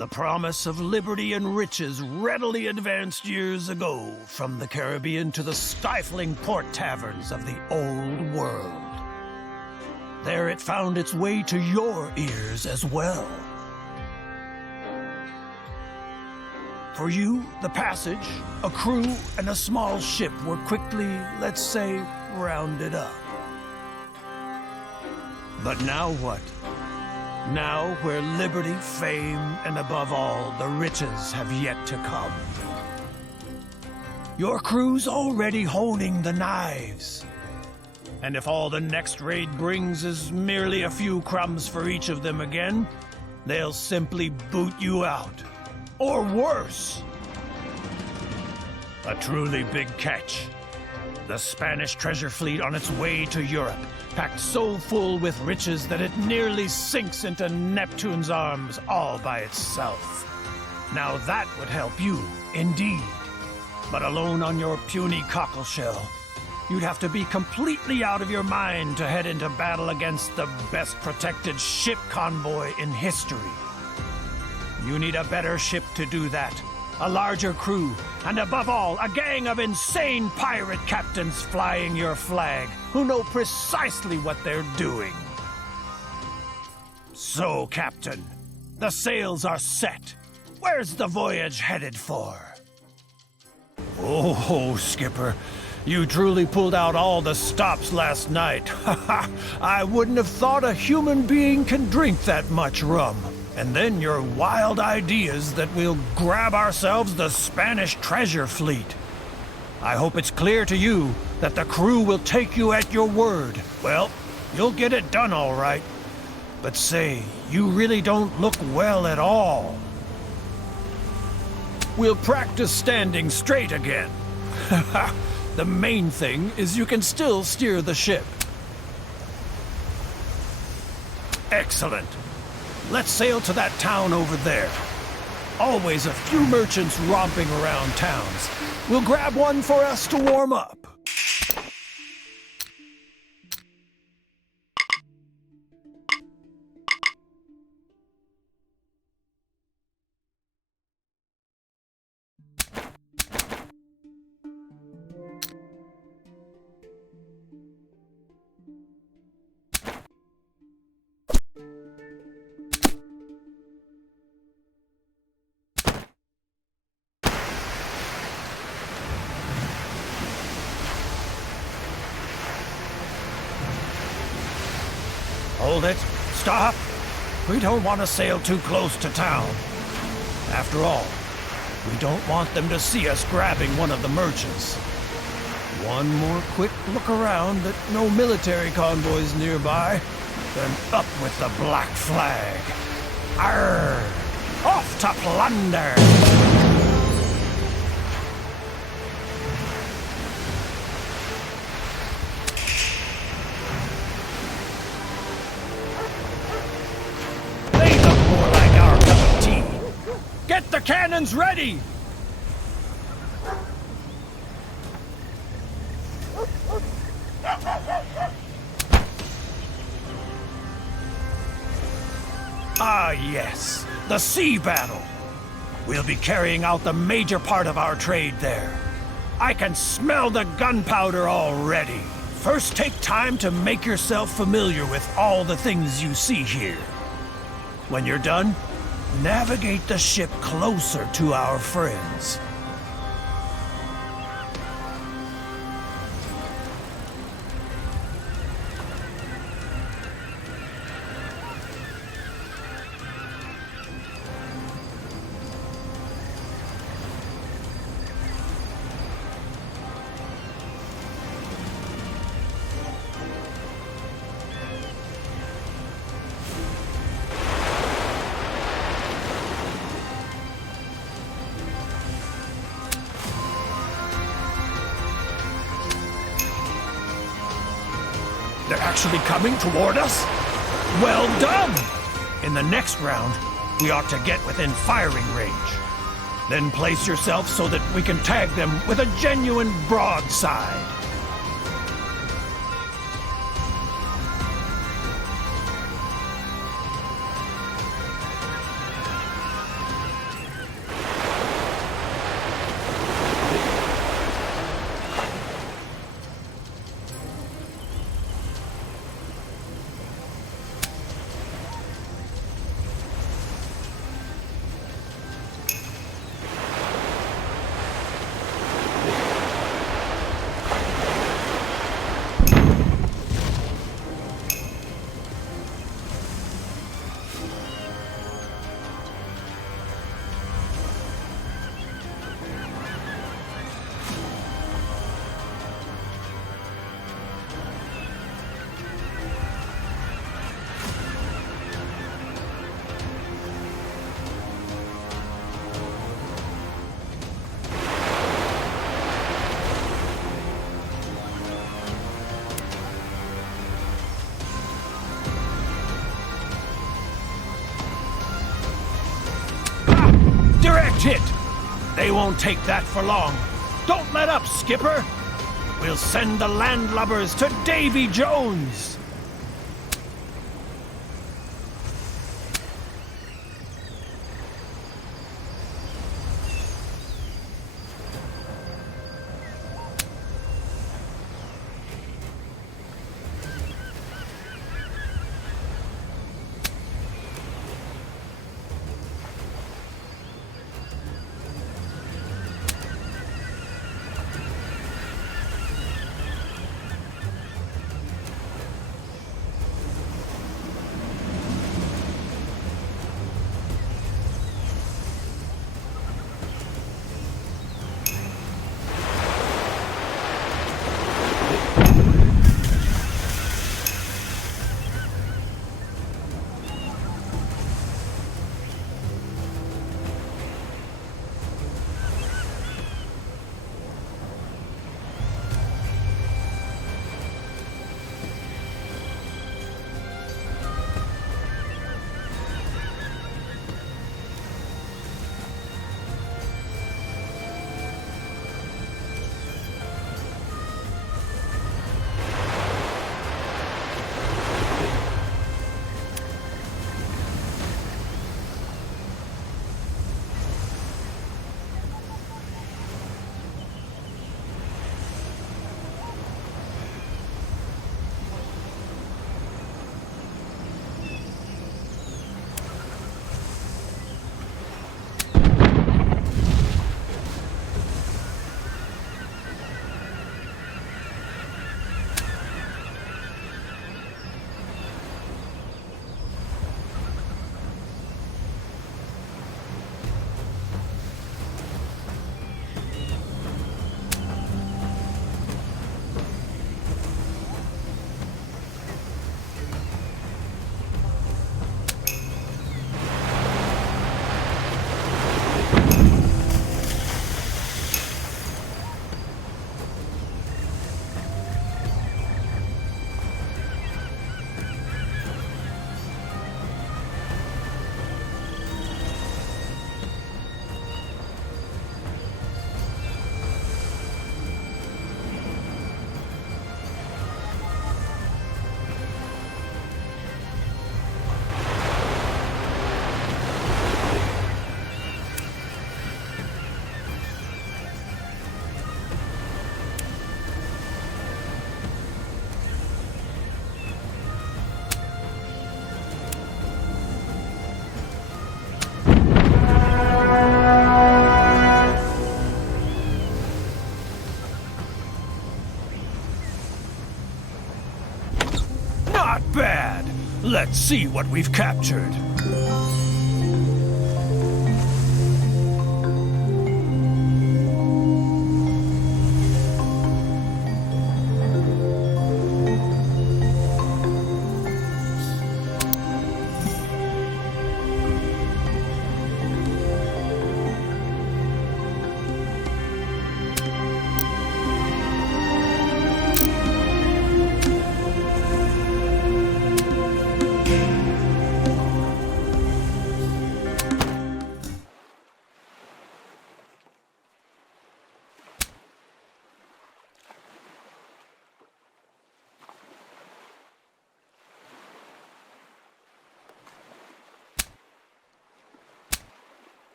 The promise of liberty and riches readily advanced years ago from the Caribbean to the stifling port taverns of the Old World. There it found its way to your ears as well. For you, the passage, a crew, and a small ship were quickly, let's say, rounded up. But now what? Now, where liberty, fame, and above all, the riches have yet to come. Your crew's already honing the knives. And if all the next raid brings is merely a few crumbs for each of them again, they'll simply boot you out. Or worse. A truly big catch. The Spanish treasure fleet on its way to Europe, packed so full with riches that it nearly sinks into Neptune's arms all by itself. Now that would help you, indeed. But alone on your puny cockleshell, you'd have to be completely out of your mind to head into battle against the best protected ship convoy in history. You need a better ship to do that. A larger crew, and above all, a gang of insane pirate captains flying your flag, who know precisely what they're doing. So, Captain, the sails are set. Where's the voyage headed for? Oh, Skipper, you truly pulled out all the stops last night. I wouldn't have thought a human being can drink that much rum. And then your wild ideas that we'll grab ourselves the Spanish treasure fleet. I hope it's clear to you that the crew will take you at your word. Well, you'll get it done all right. But say, you really don't look well at all. We'll practice standing straight again. The main thing is you can still steer the ship. Excellent. Let's sail to that town over there. Always a few merchants romping around towns. We'll grab one for us to warm up. Hold it. Stop. We don't want to sail too close to town. After all, we don't want them to see us grabbing one of the merchants. One more quick look around that no military convoys nearby, then up with the black flag. Arr! Off to plunder! Get the cannons ready! Ah, yes, the sea battle. We'll be carrying out the major part of our trade there. I can smell the gunpowder already. First, take time to make yourself familiar with all the things you see here. When you're done, navigate the ship closer to our friends. They're actually coming toward us? Well done! In the next round, we ought to get within firing range. Then place yourself so that we can tag them with a genuine broadside. That's it. They won't take that for long. Don't let up, Skipper. We'll send the landlubbers to Davy Jones. Bad. Let's see what we've captured.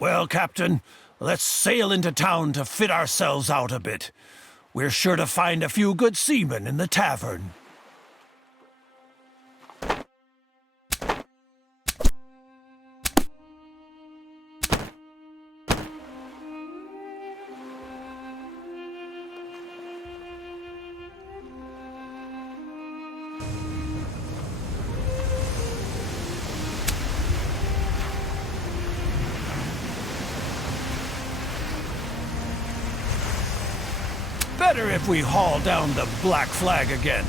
Well, Captain, let's sail into town to fit ourselves out a bit. We're sure to find a few good seamen in the tavern. Better if we haul down the black flag again.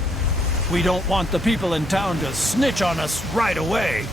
We don't want the people in town to snitch on us right away.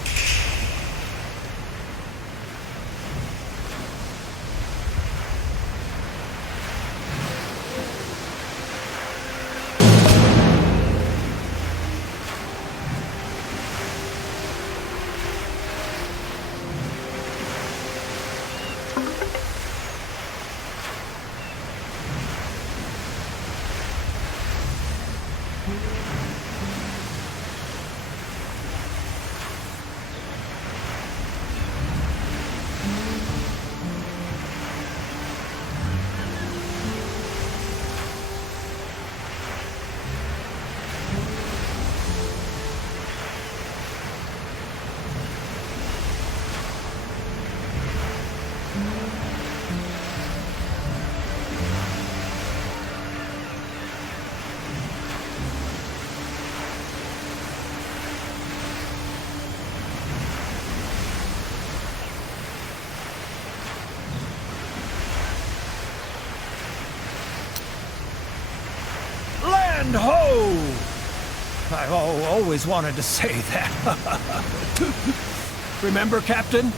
I've always wanted to say that. Remember, Captain?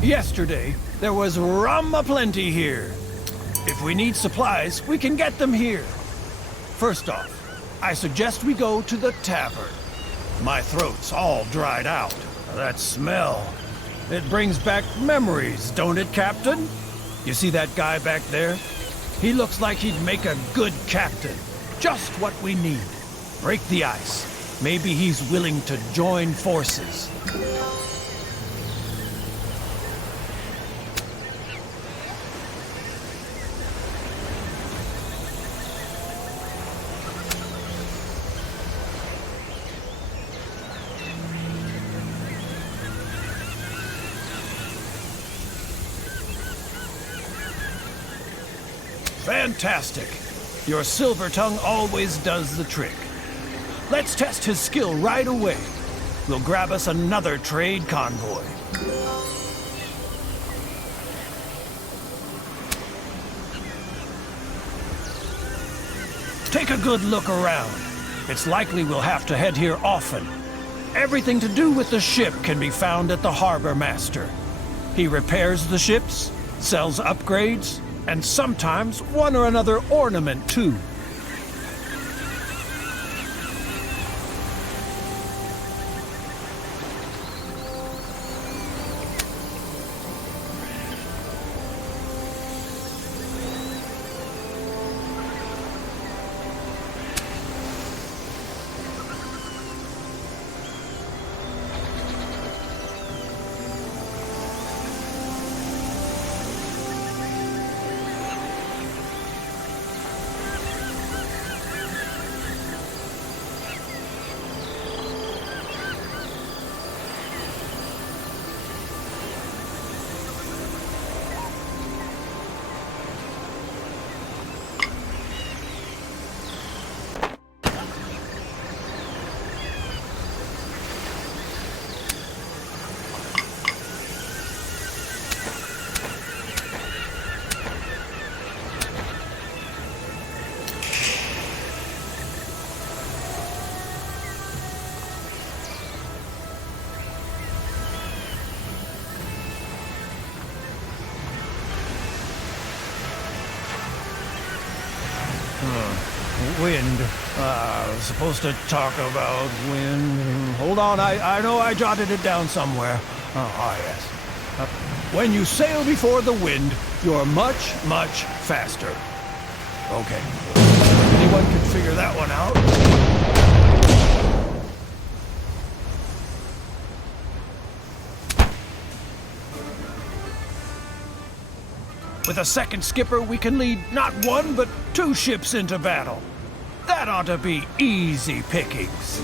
Yesterday, there was rum aplenty here. If we need supplies, we can get them here. First off, I suggest we go to the tavern. My throat's all dried out. That smell. It brings back memories, don't it, Captain? You see that guy back there? He looks like he'd make a good captain. Just what we need. Break the ice. Maybe he's willing to join forces. Fantastic. Your silver tongue always does the trick. Let's test his skill right away. We'll grab us another trade convoy. Take a good look around. It's likely we'll have to head here often. Everything to do with the ship can be found at the harbor master. He repairs the ships, sells upgrades, and sometimes one or another ornament, too. Wind. Supposed to talk about wind. Hold on, I know I jotted it down somewhere. Yes. When you sail before the wind, you're much, much faster. Okay. Anyone can figure that one out? With a second skipper, we can lead not one, but 2 ships into battle. That ought to be easy pickings.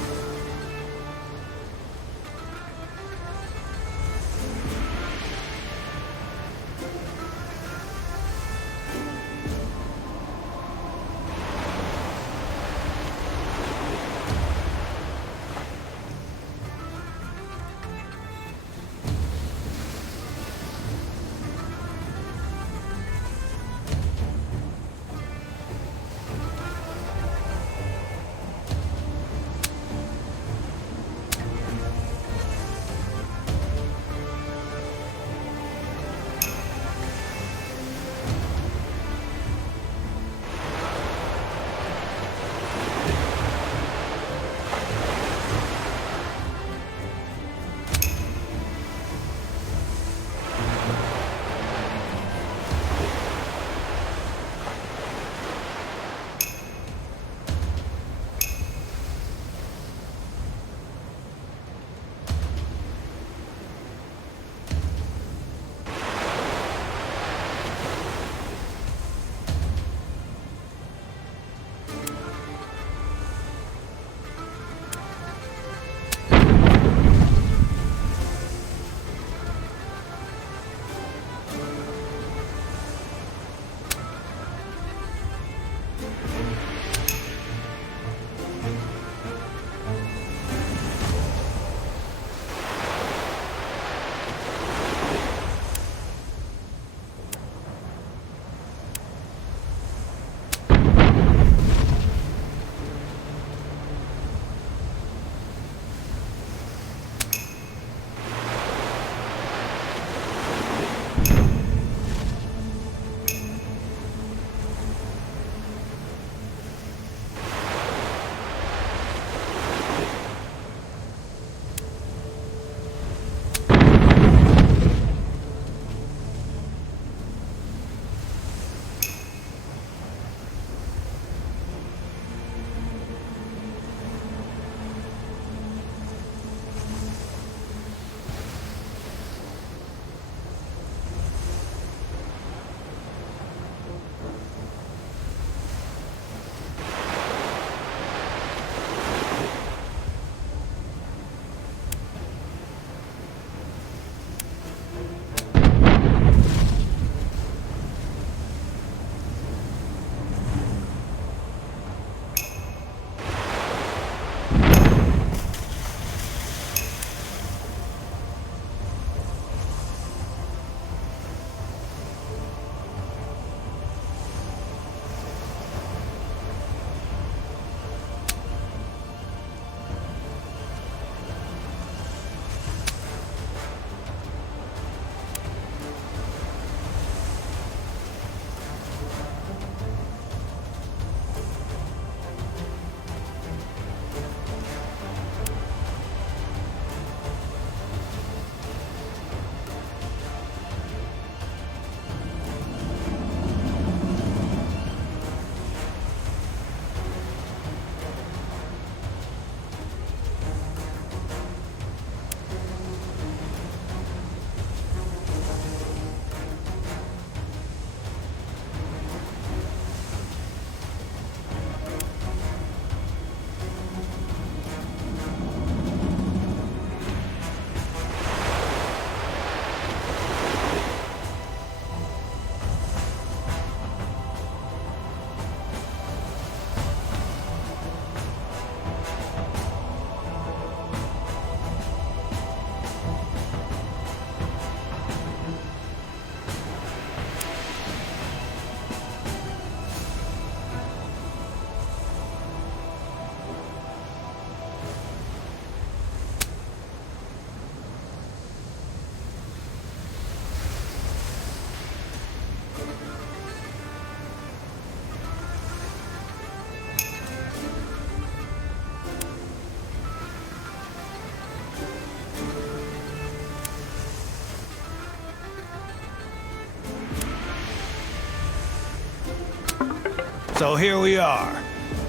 So here we are,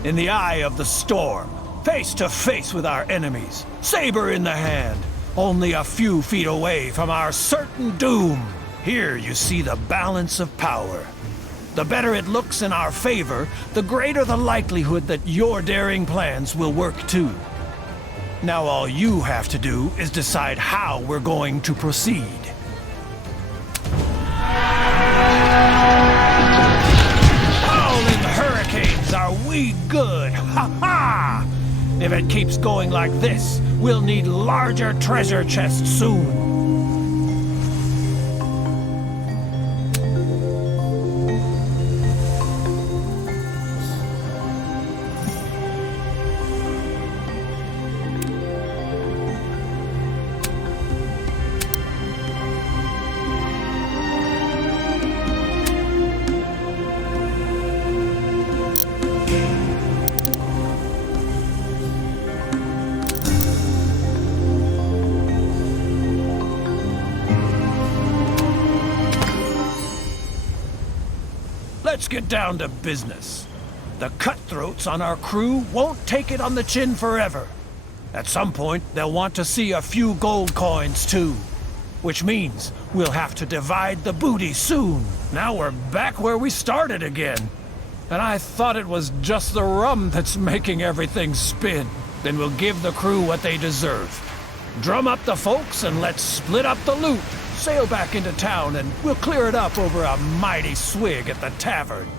in the eye of the storm, face to face with our enemies, saber in the hand, only a few feet away from our certain doom. Here you see the balance of power. The better it looks in our favor, the greater the likelihood that your daring plans will work too. Now all you have to do is decide how we're going to proceed. Howling hurricanes, are we good? Ha ha! If it keeps going like this, we'll need larger treasure chests soon. Let's get down to business. The cutthroats on our crew won't take it on the chin forever. At some point, they'll want to see a few gold coins too. Which means we'll have to divide the booty soon. Now we're back where we started again. And I thought it was just the rum that's making everything spin. Then we'll give the crew what they deserve. Drum up the folks and let's split up the loot. Sail back into town and we'll clear it up over a mighty swig at the tavern.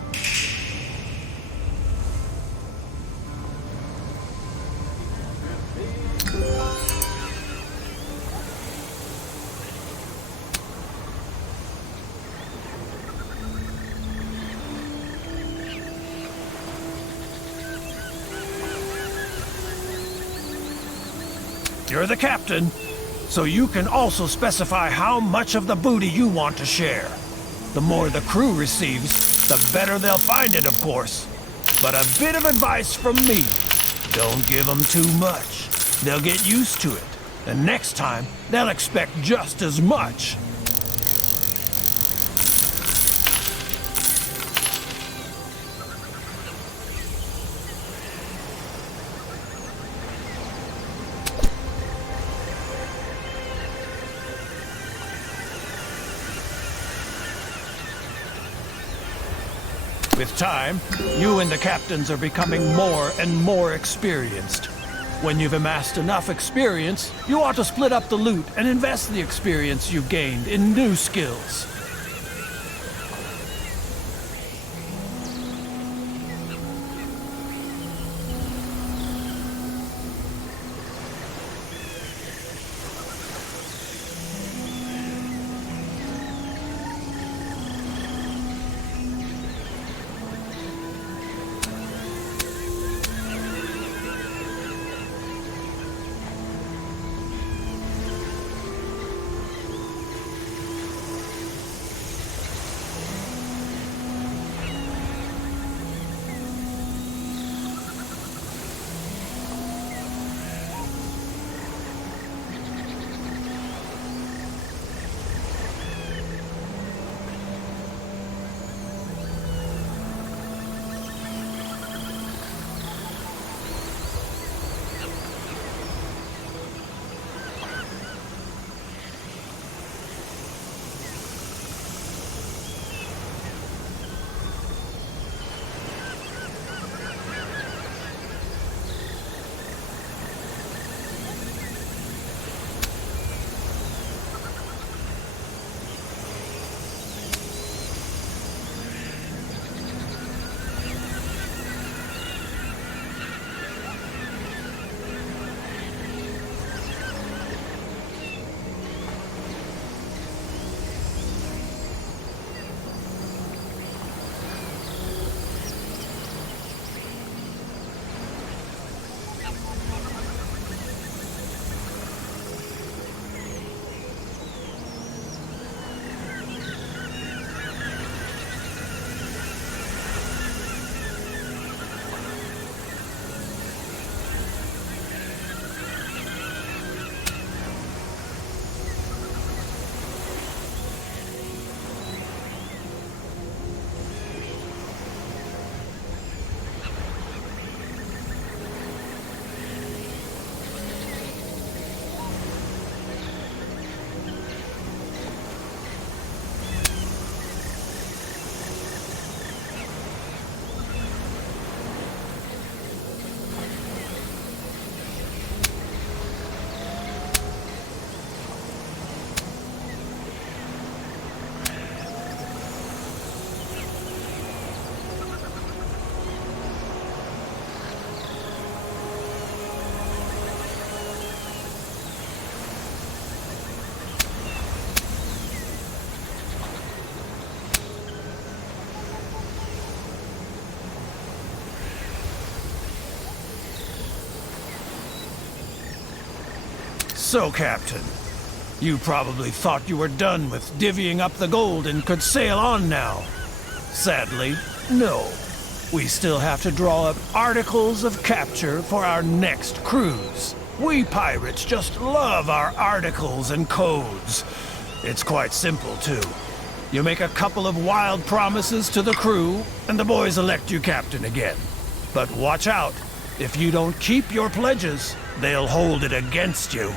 You're the captain, so you can also specify how much of the booty you want to share. The more the crew receives, the better they'll find it, of course. But a bit of advice from me. Don't give them too much. They'll get used to it. And next time, they'll expect just as much. With time, you and the captains are becoming more and more experienced. When you've amassed enough experience, you ought to split up the loot and invest the experience you've gained in new skills. So, Captain, you probably thought you were done with divvying up the gold and could sail on now. Sadly, no. We still have to draw up articles of capture for our next cruise. We pirates just love our articles and codes. It's quite simple, too. You make a couple of wild promises to the crew, and the boys elect you captain again. But watch out. If you don't keep your pledges, they'll hold it against you.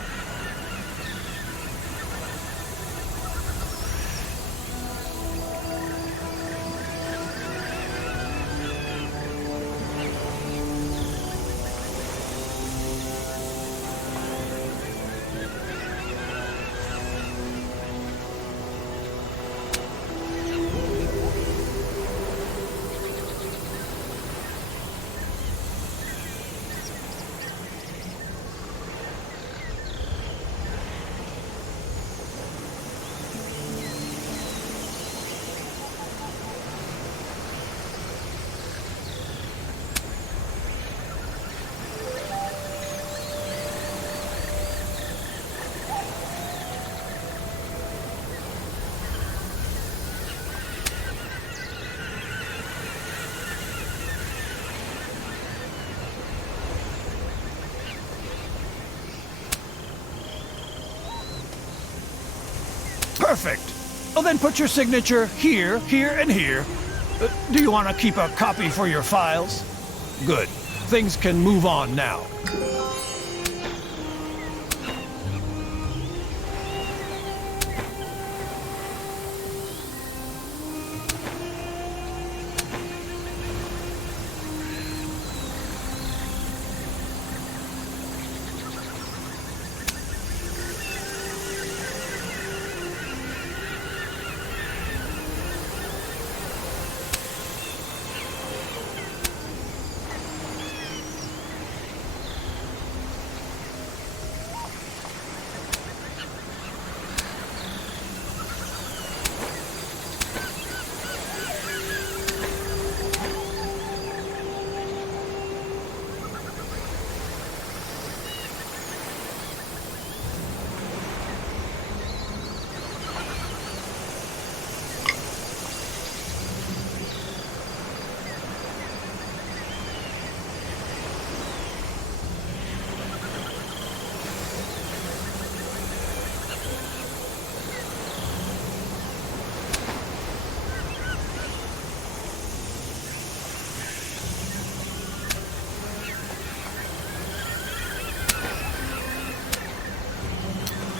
Perfect. Well, then put your signature here, here, and here. Do you want to keep a copy for your files? Good. Things can move on now.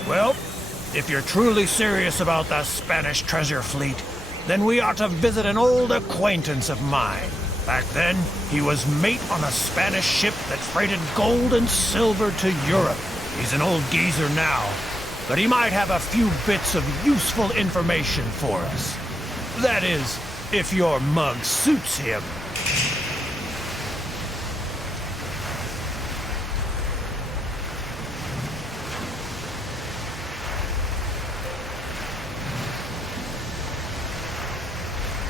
Well, if you're truly serious about the Spanish treasure fleet, then we ought to visit an old acquaintance of mine. Back then, he was mate on a Spanish ship that freighted gold and silver to Europe. He's an old geezer now, but he might have a few bits of useful information for us. That is, if your mug suits him.